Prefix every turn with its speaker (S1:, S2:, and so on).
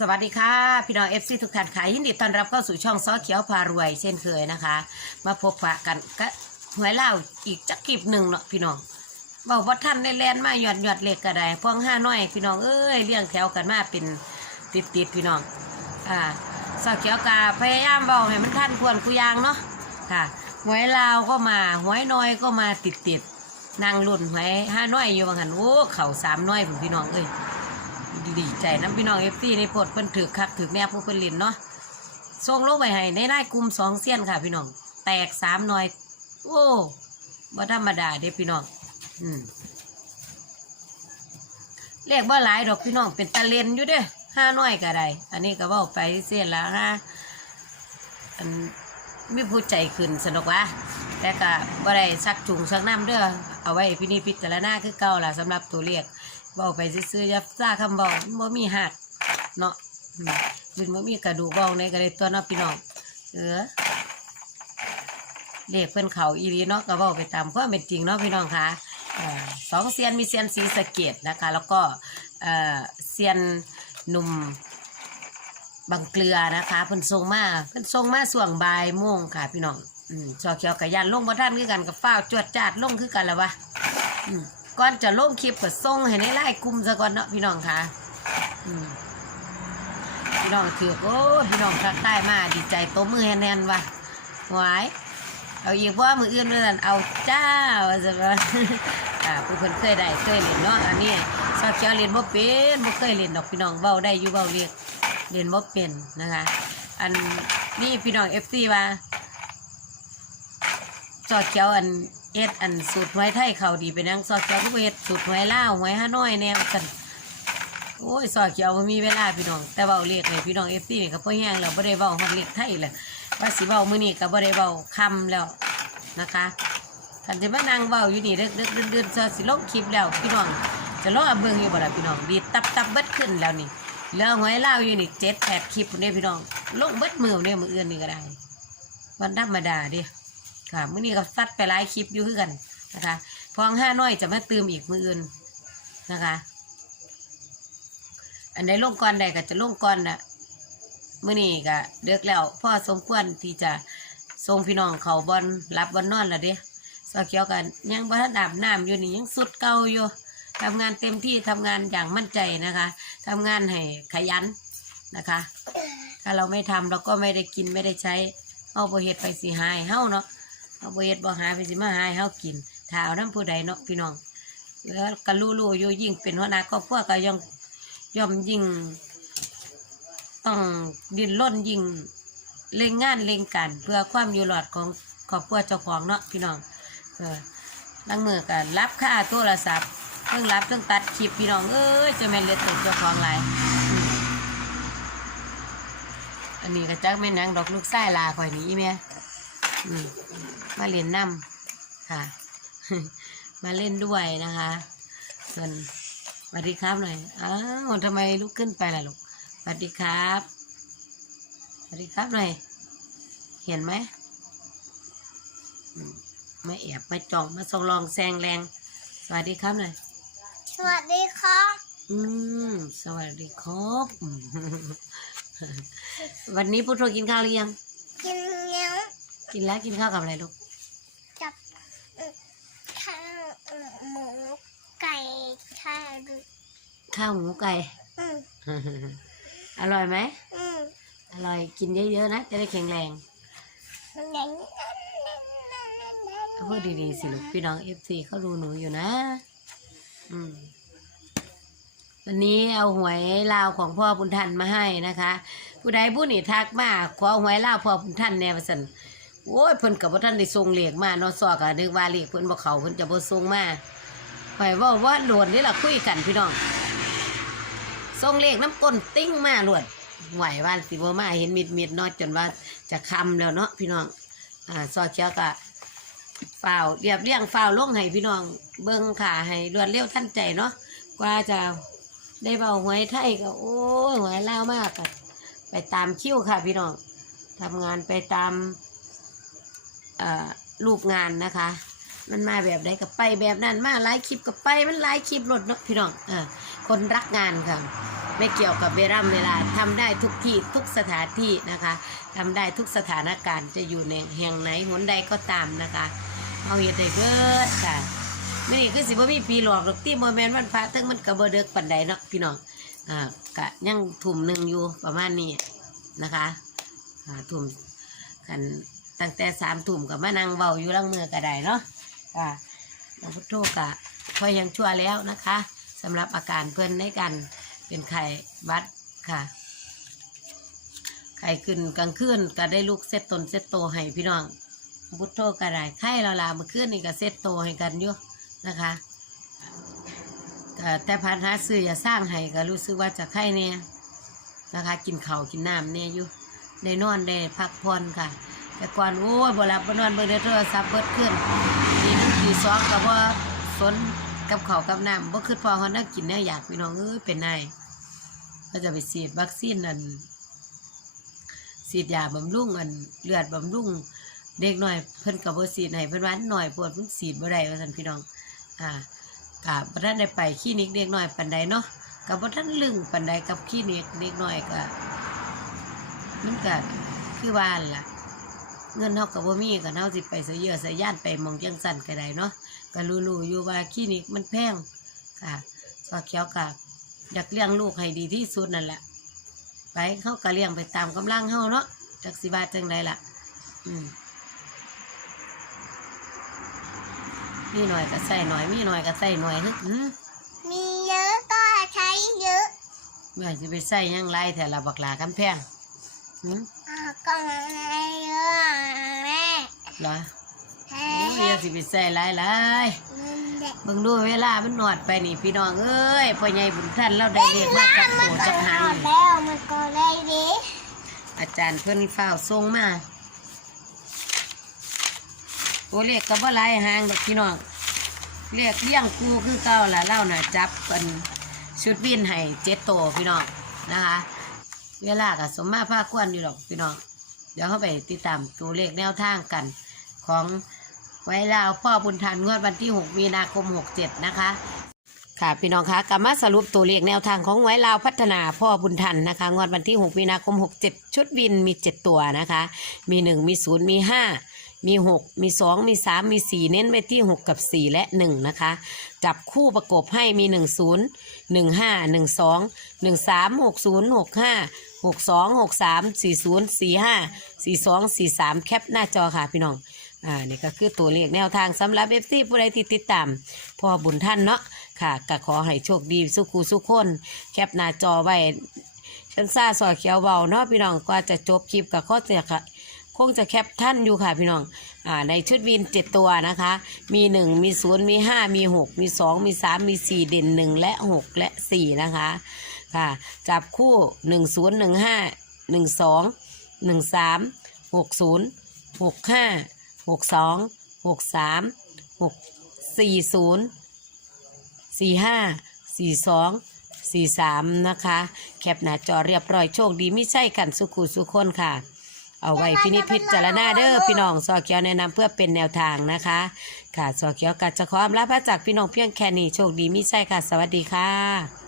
S1: สวัสดีค่ะ พี่น้องเอฟซีทุกท่านค่ะยินดีต้อนรับเข้าสู่ช่องซอเขียวพารวย เช่นเคยนะคะ มาพบปะกันก็หวยเล่าอีกจักคลิปหนึ่งเนาะพี่น้องบอกว่าท่านได้แลนมาหยอดหยอดเหล็กกระไดพวงห้าน้อย พี่น้องเอ้ยเลี้ยงแถวกันมาเป็นติดติดพี่น้องอ่าซอเขียวกาพยายามบอกให้มันท่านควรคุยางเนาะค่ะหวยลาวก็มาหวยน้อยก็มาติดติดนางรุ่นหวยห้าน้อยอยู่บางหันโอ้เข่าสามน้อยผมพี่น้องเอ้ย ดีใจน้ำพี่น้องเอฟซีในพดเพิ่นถือคักถือแนวผู้เพิ่นลินเนาะส่งลงไปให้ในไล่กลุ่มสองเสี้ยนค่ะ พี่น้อง แตกสามหน่อย โอ้บ่ธรรมดาเด้พี่น้อง อืมเรียกว่าหลายดอกพี่น้องเป็นตะเลนอยู่เด้ห้าน้อยก็ได้อันนี้ก็ว่าไปเสียละฮะอันมีผู้ใจขึ้นสนุกวะแต่ก็บ่ได้ซักจุงซักน้ำเด้อเอาไว้พี่นี่พิจารณาคือเก่าล่ะสำหรับตัวเรียก เบาไปซื้อยับซ่าคำเบาบ่มีหักเนาะอืมยืนบ่มีกระดูกเบาในกระเดตัวเนาะพี่น้องเออเลขเพิ่นเขาอีรีเนาะก็เว้าไปตามความเป็นจริงเนาะพี่น้องคะเอ่อสองเซียนมีเซียนสีสะเกดนะคะ แล้วก็เออเซียนหนุ่มบังเกลือนะคะเพิ่นส่งมาเพิ่นส่งมาส่วงบ่ายโมงค่ะพี่น้องอืมชอเขียวกับยันลงบ่ทันคือกันกับฟ้าจวดจาดลงคือกันแล้ววะอืม ก่อนจะลงคลิปก็ส่งให้ในไลน์กลุ่มซะก่อนเนาะพี่น้องค่ะพี่น้องถือโอ้พี่น้องทักทายมาดีใจตัวมือแน่นๆว่ะหวายเอาอีกว่ามืออื่นเลยเอาจ้าว่าจะว่าอ่าผู้เพิ่นเคยได้เคยเล่นเนาะอันนี้ซอเขียวเล่นบ่เป็นบ่เคยเล่นดอกพี่น้องเว้าได้อยู่เว้าเรียกเล่นบ่เป็นนะคะ อันนี้พี่น้อง FC ว่าซอสเขียวอัน เอ็ดอันสูตรหวยไทยเขาดีไปนั่งซอสเขียวทุกเอ็ดสูตรหวยล่าวหวยฮานอยแนวกันโอ้ยซอสเขียวบ่มีเวลาพี่น้อง แต่เบาเรียกเลยพี่น้องเอฟซีนี่ก็พ่อแห้งแล้วบ่ได้เบาฮอดเรียกไทยเลยว่าสิเบามื้อนี้ก็บ่ได้เบาคำแล้วนะคะคันสิมานั่งเบาอยู่นี่เดึกๆดื่นๆซอสิลงคลิปแล้วพี่น้อง จะรอเบิ่งอยู่บ่ล่ะพี่น้องดีตับตับเบิดขึ้นแล้วนี่เหลือหวยล่าอยู่นี่7 8คลิปพุ่นเด้พี่น้องลงเบิดมือเนี่ยมื้ออื่นนี่ก็ได้วันธรรมดาเดิ ค่ะมื้อนี้ก็ฟัดไปหลายคลิปอยู่คือกันนะคะพองห้าน้อยจะมาเติมอีกมืออื่นนะคะ อันใดลงก่อนใดก็จะลงก่อนนะมื้อนี้ก็เลือกแล้วพ่อสมควรที่จะส่งพี่น้องเขาบอลรับบอลนอนแล้วเด้สอเขียวกันยังบ่ทันอาบน้ำอยู่นี่ยังสุดเก่าอยู่ทำงานเต็มที่ทำงานอย่างมั่นใจนะคะทำงานให้ขยันนะคะ ถ้าเราไม่ทำเราก็ไม่ได้กินไม่ได้ใช้เอาบ่เฮ็ดไปสิหายเฮาเนาะ เอาเฮ็ดบ่หาไปสิมาหาให้เฮากินถ้าเอาน้ำผู้ใดเนาะพี่น้องแล้วก็รู้ๆอยู่ยิ่งเป็นหัวหน้าครอบครัวก็ย่อมย่อมยิ่งต้องดิ้นรนยิ่งเล่งงานเล่งการเพื่อความอยู่รอดของครอบครัวเจ้าของเนาะพี่น้องเออลังมือกันรับค่าโทรศัพท์เพิ่งรับเพิ่งตัดคลิปพี่น้องเอ้ยจะแม่นเลือดตัวเจ้าของหลายอืมอันนี้ก็จักแม่นังดอกลูกไส้ลาข่อยนี่อีแม่อ มมาเล่นน้ำค่ะ มาเล่นด้วยนะคะ ส่วนสวัสดีครับหน่อยอ้าวทำไมลุกขึ้นไปล่ะลูกสวัสดีครับสวัสดีครับหน่อยเห็นไหมอืมไม่แอบไม่จ้องมาส่องลองแซงแรง สวัสดีครับหน่อย
S2: สวัสดีครับ
S1: อืมสวัสดีครับอืมวันนี้พุทโธกินข้าวหรือยัง
S2: กินเนื้อ
S1: กินแล้วกินข้าวกับอะไรลูก
S2: กับเอ่อข้าวเอ่อหมูไก่ข้าวดู
S1: ข้าวหมูไก่
S2: อืม
S1: อร่อยไหม
S2: อืม
S1: อร่อยกินเยอะๆนะ จะได้แข็งแรง
S2: อย่างนี้
S1: พูดดีๆสิลูกพี่น้องเอฟซีเขาดูหนูอยู่นะ อืมวันนี้เอาหวยลาวของพ่อบุญทันมาให้นะคะ ผู้ใดผู้นี่ทักมาขอหวยลาวพ่อบุญทันแน่ว่าสัน โอ้ยเพิ่นกับพ่ท่านได้ส่งเหลขมาเนาะซอกอะนึกว่าเลขเพิ่นบ่เขาเพิ่นจะบ่ส่งมาหอยเว่าว่าโหลดนี่ล่ะคุยกันพี่น้องส่งเลขน้ำก้นติ้งมาหลดไหวว่าสิบ่มาเห็นมิดมิดเนาะจนว่าจะคำแล้วเนาะพี่น้องอ่าซอเขียวกะฝ่าวเรียบเรียงฝ่าวลงให้พี่น้องเบิ่งค่ะให้รวดเร็วทันใจเนาะกว่าจะได้เบาหวยไทยก็โอ้ยหวยเล่ามากอะไปตามคิวค่ะพี่น้องทำงานไปตาม รูปงานนะคะ มันมาแบบใดก็ไปแบบนั้นมาหลายคลิปก็ไปมันหลายคลิปรถเนาะพี่น้องเออคนรักงานค่ะ ไม่เกี่ยวกับเวลาเวลาทำได้ทุกที่ทุกสถานที่นะคะทำได้ทุกสถานการณ์จะอยู่ในแห่งไหนหนใดก็ตามนะคะ เอาเฮ็ดได้เบิดค่ะไม่นี่คือสิบ่มีปีหลอกหรอกที่บ่แม่นวันพระถึงมันก็บ่เดึกปานใดเนาะพี่น้องอ่ากะยังทุ่มหนึ่งอยู่ประมาณนี้นะคะอ่าทุ่มกัน ตั้งแต่สามทุ่มกับมานั่งเบาอยู่ลังมือก็ได้เนาะค่ะหลวงพุทโธกะพอยังชั่วแล้วนะคะสำหรับอาการเพิ่นในกันเป็นไข้หวัดค่ะ ไข้ขึ้นกลางคืนก็ได้ลูกเซตตนเซตโตให้พี่น้องพุทโธก็ได้ไข่เราลาเมื่อคืนนี่ก็เซตโตให้กันอยู่นะคะแต่พันหาซื้ออย่าสร้างให้ก็รู้สึกว่าจะไข่เนี่ยนะคะ กินเข้ากินน้ำเนี่ยอยู่ได้นอนได้พักผ่อนค่ะ แต่ก่อนโอ้ยบ่หลับบ่นอนเบิ่งแต่โทรศัพท์เบิดขึ้นทีนึงทีสองก็บ่สนกับข้าวกับน้ำบ่คือพอเขานั่งกินเนี่ยอยากพี่น้องเอ้ยเป็นไงก็จะไปฉีดวัคซีนนั่นฉีดยาบำรุงอันเลือดบำรุงเด็กหน่อยเพิ่นกับบ่ฉีดให้เพิ่นว่าหน่อยปวดมันฉีดบ่ได้ว่าซั่นพี่น้อง อ่ากะบ่ทันได้ไปคลินิกเด็กหน้อยปานใดเนาะก็บ่ทันลึงปานใดกับคลินิกเด็กหน้อยก็มันก็คือว่านล่ะ เงินเฮาก็บ่มีก็เฮาสิไปเสียเยอะเสียย่านไปหมองจังซั่นก็ได้เนาะก็รู้ๆอยู่ว่าคลินิกมันแพงค่ะสอเขียวก็อยากเลี้ยงลูกให้ดีที่สุดนั่นแหละไปเขาก็เลี้ยงไปตามกำลังเขาเนาะจักสิบาจังใดล่ะ อืมมีหน่อยก็ใส่หน่อย มีหน่อยก็ใส่หน่อยฮึอืม
S2: มีเยอะก็ใช้เยอะ
S1: เมื่อสิไปใส่หยังไรแต่ละบักหลากันแพงหืม
S2: อ่าก็ไม่เยอะแม่
S1: เหรอ
S2: เฮ้
S1: โอ้ยอย่าสิไปใส่หลายหลาย
S2: มันเด็ก
S1: เบิ่งดูเวลามันนอดไปนี่พี่น้องเอ้ยพ่อใหญ่บุญท่านเราได้เรียกว่าจักโตจักหางนี่
S2: แล้วมันก็ได้ดี
S1: อาจารย์เพิ่นฝ้าวทรงมาโอ้เรียกกับว่าลายหางดอกพี่น้องเรียกเลี้ยงกูคือเก่าละเล่าน่ะจับเป็นชุดบินให้เจ็ดโตวพี่น้องนะคะ เวลากับสมมาภาคควรอยู่หรอกพี่น้องเดี๋ยวเข้าไปติดตามตัวเลขแนวทางกัน ของไว้ลาวพ่อบุญทันงวดวันที่ 6 มีนาคม 67 นะคะ ค่ะพี่น้องคะกลับมาสรุปตัวเลขแนวทางของไว้ลาวพัฒนาพ่อบุญทันนะคะ งวดวันที่ 6 มีนาคม 67 ชุดวินมี 7 ตัวนะคะ มี 1 มี 0 มี 5 มี 6 มี 2 มี 3 มี 4 เน้นไปที่ 6 กับ 4 และ 1 นะคะ จับคู่ประกบให้มี 1 0 1 5 1 2 1 3 6 0 6 5 6 2 6 3 4 0 4 5 4 2 4 3 แคปหน้าจอค่ะพี่น้อง อ่านี่ก็คือตัวเลขแนวทางสำหรับเอฟซีผู้ใดที่ติดตามพ่อบุญท่านเนาะค่ะก็ขอให้โชคดีสุขูสุขคน แคปหน้าจอไว้ฉันซาสอเขียวเบาเนาะพี่น้องก็จะจบคลิปกับข้อเสียค่ะคงจะแคปท่านอยู่ค่ะพี่น้องอ่าในชุดวินเจ็ดตัวนะคะ มีหนึ่งมีศูนย์มีห้ามีหกมีสองมีสามมีสี่เด่นหนึ่งและหกและสี่นะคะค่ะจับคู่หนึ่งศูนย์หนึ่งห้าหนึ่งสองหนึ่งสามหกศูนย์หกห้า หกสองหกสามหกสี่ศูนย์สี่ห้าสี่สองสี่สามนะคะ แคปหน้าจอเรียบร้อยโชคดีไม่ใช่กันสุขุสุขคนค่ะ เอาไว้พินิจพิจารณาเด้อพี่น้องซอเขียวแนะนำเพื่อเป็นแนวทางนะคะ ค่ะซอเขียวกัดจะขออำลาพระจากพี่น้องเพียงแค่นี้โชคดีไม่ใช่ค่ะ สวัสดีค่ะ